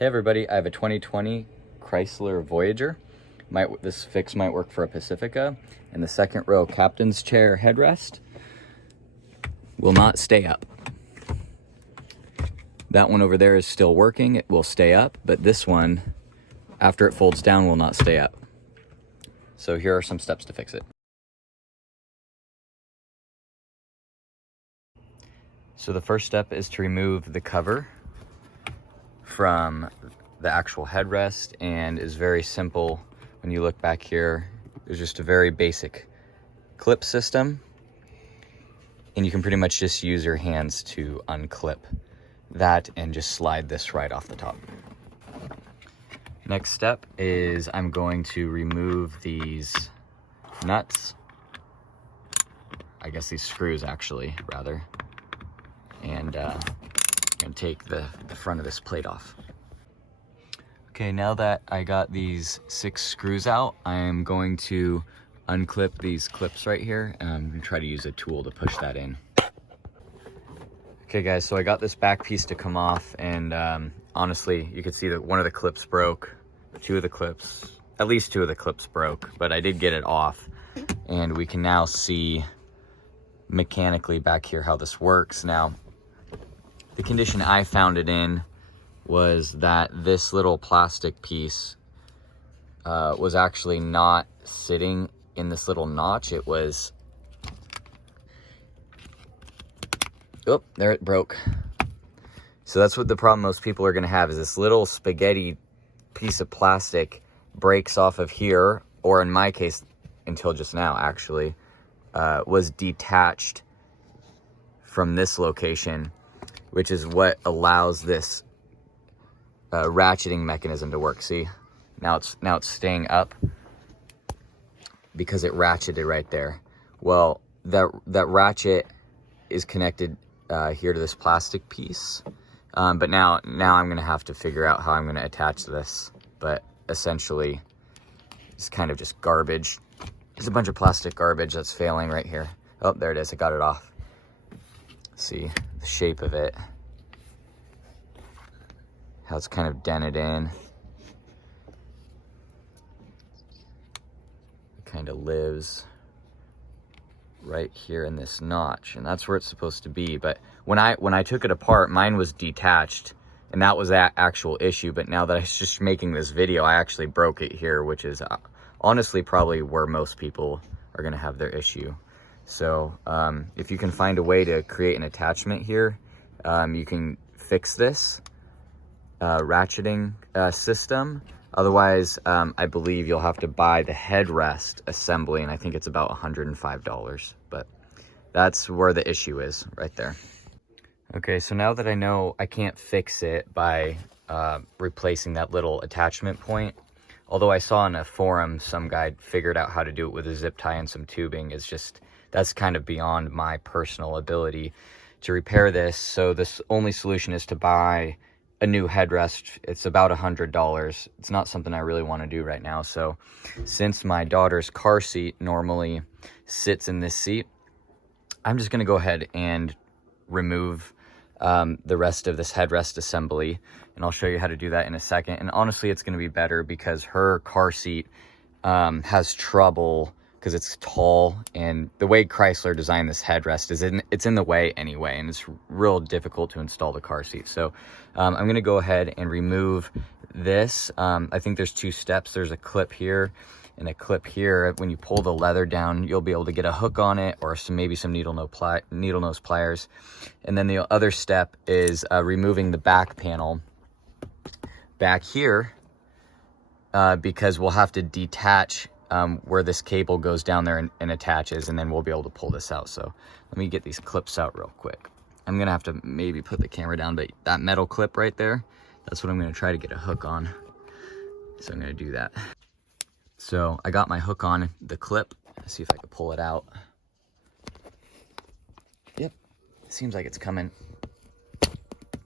Hey everybody, I have a 2020 Chrysler Voyager. This fix might work for a Pacifica. And the second row captain's chair headrest will not stay up. That one over there is still working, it will stay up, but this one, after it folds down, will not stay up. So here are some steps to fix it. So the first step is to remove the cover from the actual headrest, and is very simple. When you look back here, there's just a very basic clip system, and you can pretty much just use your hands to unclip that and just slide this right off the top. Next step is I'm going to remove these nuts, I guess these screws actually, rather, and and take the front of this plate off. Okay, now that I got these 6 screws out, I'm going to unclip these clips right here, and I'm gonna try to use a tool to push that in. Okay guys, so I got this back piece to come off, and honestly, you could see that one of the clips broke, at least two of the clips broke, but I did get it off, and we can now see mechanically back here how this works. Now, the condition I found it in was that this little plastic piece was actually not sitting in this little notch. It was, oh, there it broke. So that's what the problem most people are gonna have, is this little spaghetti piece of plastic breaks off of here, or in my case, until just now actually, was detached from this location, which is what allows this ratcheting mechanism to work. See, now it's staying up because it ratcheted right there. Well, that ratchet is connected here to this plastic piece, but now I'm gonna have to figure out how I'm gonna attach this. But essentially, it's kind of just garbage. There's a bunch of plastic garbage that's failing right here. Oh, there it is. I got it off. See the shape of it, how it's kind of dented in. It kind of lives right here in this notch, and that's where it's supposed to be. But when I took it apart, mine was detached, and that was that actual issue. But now that I was just making this video, I actually broke it here, which is honestly probably where most people are gonna have their issue. So if you can find a way to create an attachment here, you can fix this ratcheting system. Otherwise, I believe you'll have to buy the headrest assembly, and I think it's about $105, but that's where the issue is, right there. Okay, so now that I know I can't fix it by replacing that little attachment point, although I saw in a forum some guy figured out how to do it with a zip tie and some tubing, that's kind of beyond my personal ability to repair this. So this only solution is to buy a new headrest. It's about $100. It's not something I really want to do right now. So since my daughter's car seat normally sits in this seat, I'm just going to go ahead and remove the rest of this headrest assembly, and I'll show you how to do that in a second. And honestly, it's going to be better because her car seat has trouble because it's tall, and the way Chrysler designed this headrest is it's in the way anyway, and it's real difficult to install the car seat. So I'm going to go ahead and remove this. I think there's 2 steps. There's a clip here and a clip here. When you pull the leather down, you'll be able to get a hook on it, or maybe some needle nose pliers. And then the other step is removing the back panel back here, because we'll have to detach where this cable goes down there and attaches, and then we'll be able to pull this out. So let me get these clips out real quick. I'm gonna have to maybe put the camera down, but that metal clip right there, that's what I'm gonna try to get a hook on. So I'm gonna do that. So I got my hook on the clip. Let's see if I can pull it out. Yep, seems like it's coming.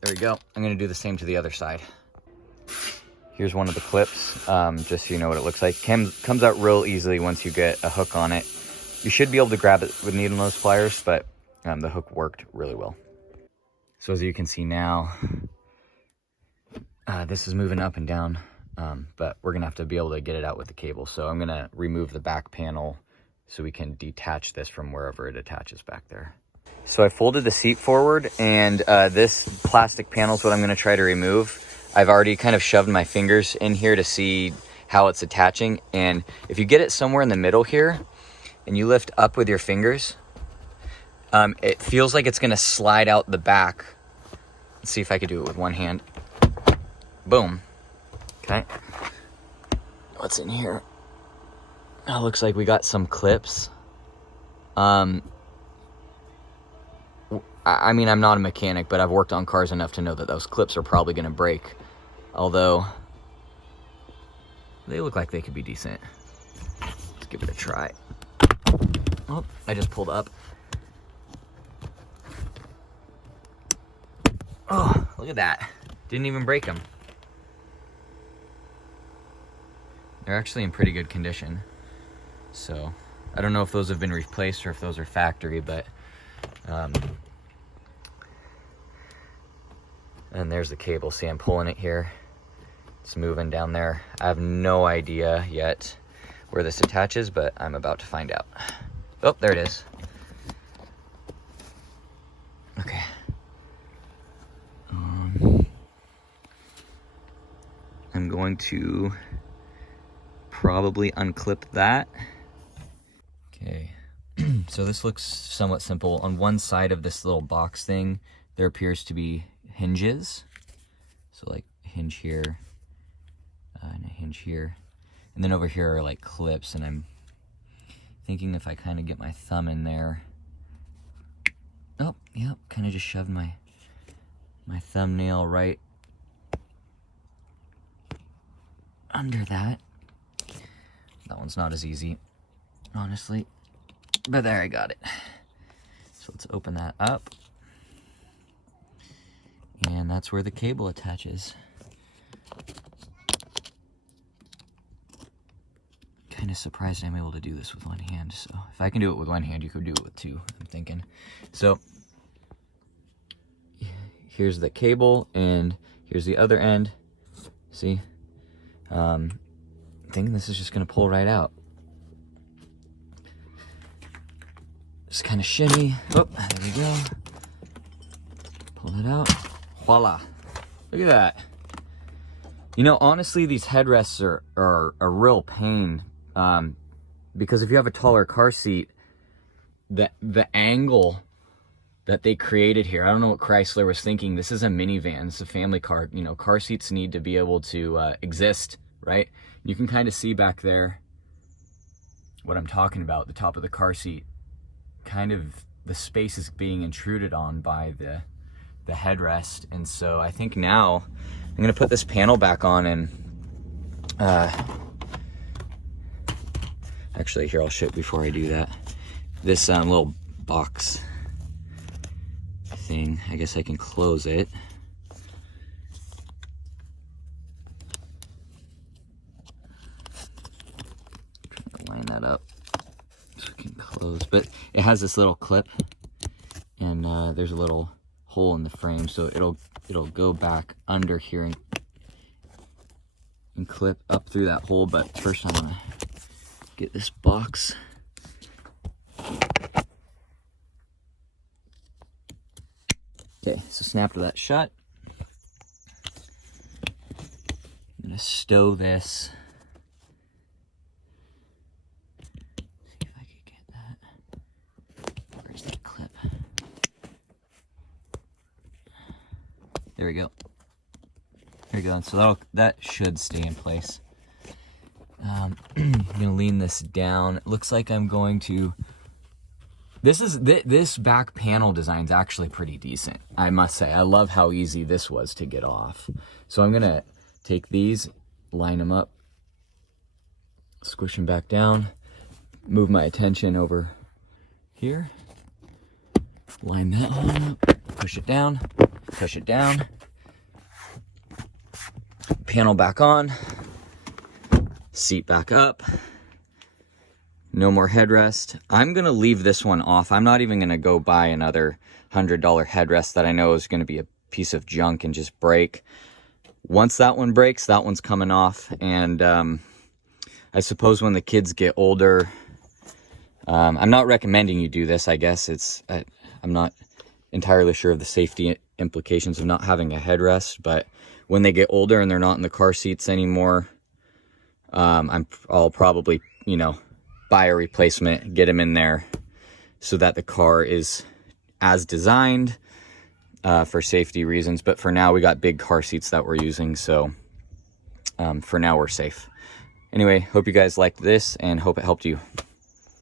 There we go. I'm gonna do the same to the other side. Here's one of the clips, just so you know what it looks like. Comes out real easily once you get a hook on it. You should be able to grab it with needle nose pliers, but the hook worked really well. So as you can see now, This is moving up and down, but we're gonna have to be able to get it out with the cable. So I'm gonna remove the back panel so we can detach this from wherever it attaches back there. So I folded the seat forward, and this plastic panel is what I'm gonna try to remove. I've already kind of shoved my fingers in here to see how it's attaching. And if you get it somewhere in the middle here and you lift up with your fingers, it feels like it's gonna slide out the back. Let's see if I could do it with one hand. Boom. Okay. What's in here? Oh, looks like we got some clips. I mean, I'm not a mechanic, but I've worked on cars enough to know that those clips are probably gonna break. Although, they look like they could be decent. Let's give it a try. Oh, I just pulled up. Oh, look at that. Didn't even break them. They're actually in pretty good condition. So, I don't know if those have been replaced or if those are factory, but... and there's the cable. See, I'm pulling it here. It's moving down there. I have no idea yet where this attaches, but I'm about to find out. Oh, there it is. Okay. I'm going to probably unclip that. Okay. So this looks somewhat simple. On one side of this little box thing, there appears to be hinges. So like a hinge here, and a hinge here. And then over here are like clips, and I'm thinking if I kind of get my thumb in there. Oh, yep, kind of just shoved my thumbnail right under that. That one's not as easy, honestly. But there, I got it. So let's open that up. And that's where the cable attaches. Kind of surprised I'm able to do this with one hand. So if I can do it with one hand, you could do it with two, I'm thinking. So here's the cable, and here's the other end. See? I'm thinking this is just gonna pull right out. Just kind of shimmy. Oh, there we go. Pull it out. Voila. Look at that. You know, honestly, these headrests are a real pain, because if you have a taller car seat, the angle that they created here, I don't know what Chrysler was thinking. This is a minivan. It's a family car. You know, car seats need to be able to exist, right? You can kind of see back there what I'm talking about. The top of the car seat, kind of the space is being intruded on by the headrest. And so I think now I'm gonna put this panel back on, and actually here, I'll show it before I do that. This little box thing, I guess I can close it. Trying to line that up so we can close, but it has this little clip, and there's a little hole in the frame, so it'll go back under here and clip up through that hole. But first I'm gonna get this box. Okay, so snap that shut. I'm gonna stow this. See if I can get that. Where's that clip? There we go. There we go. So that should stay in place. I'm gonna lean this down. It looks like I'm going to. This back panel design is actually pretty decent, I must say. I love how easy this was to get off. So I'm gonna take these, line them up, squish them back down, move my attention over here, line that one up, push it down, panel back on, seat back up. No more headrest. I'm gonna leave this one off. I'm not even gonna go buy another $100 headrest that I know is gonna be a piece of junk and just break. once that one breaks, that one's coming off. And I suppose when the kids get older, I'm not recommending you do this, I guess. I'm not entirely sure of the safety implications of not having a headrest, but when they get older and they're not in the car seats anymore, I'll probably, you know, buy a replacement, get them in there so that the car is as designed for safety reasons. But for now, we got big car seats that we're using, so for now we're safe. Anyway, hope you guys liked this and hope it helped you.